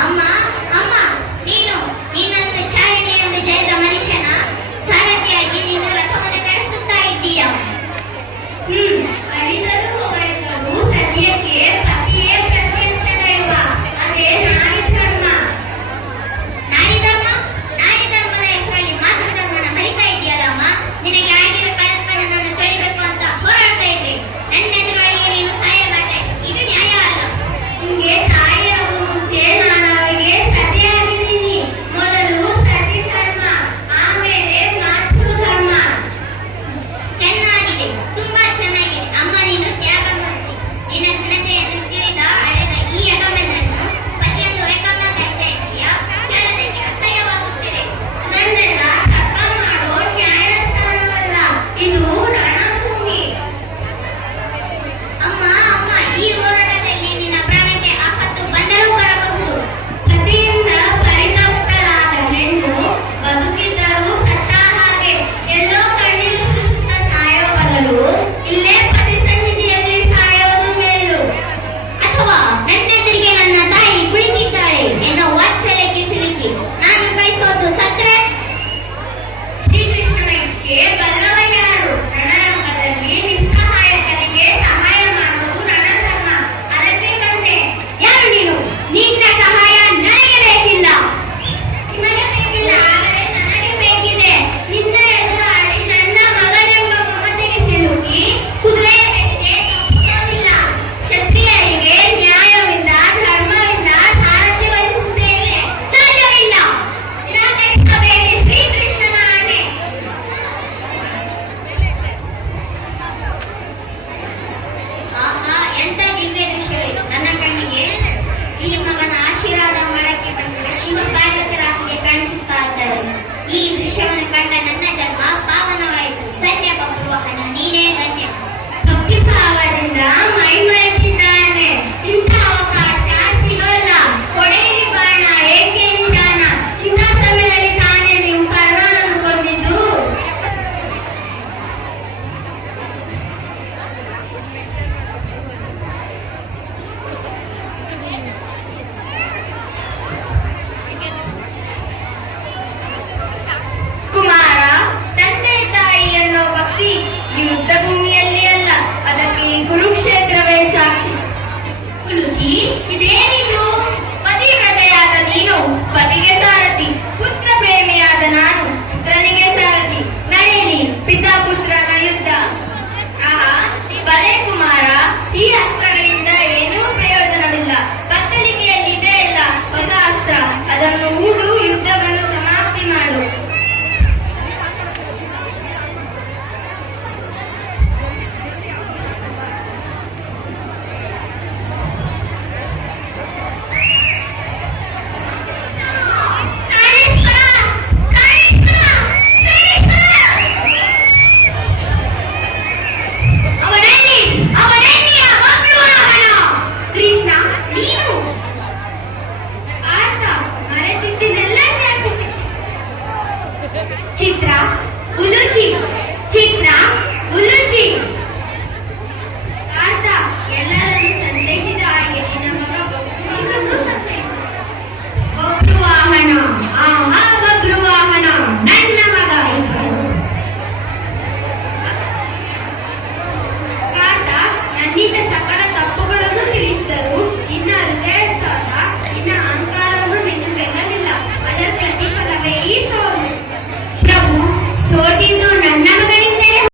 அம்மா ಈ ದೃಶ್ಯವನ್ನು ಕಂಡ ನನ್ನ ಜನ್ಮ ಪಾವನವಾಯಿತು. ಧನ್ಯ ಪೌರ್ವಹನ ನೀನೇ ಧನ್ಯ. ಅವರಿಂದ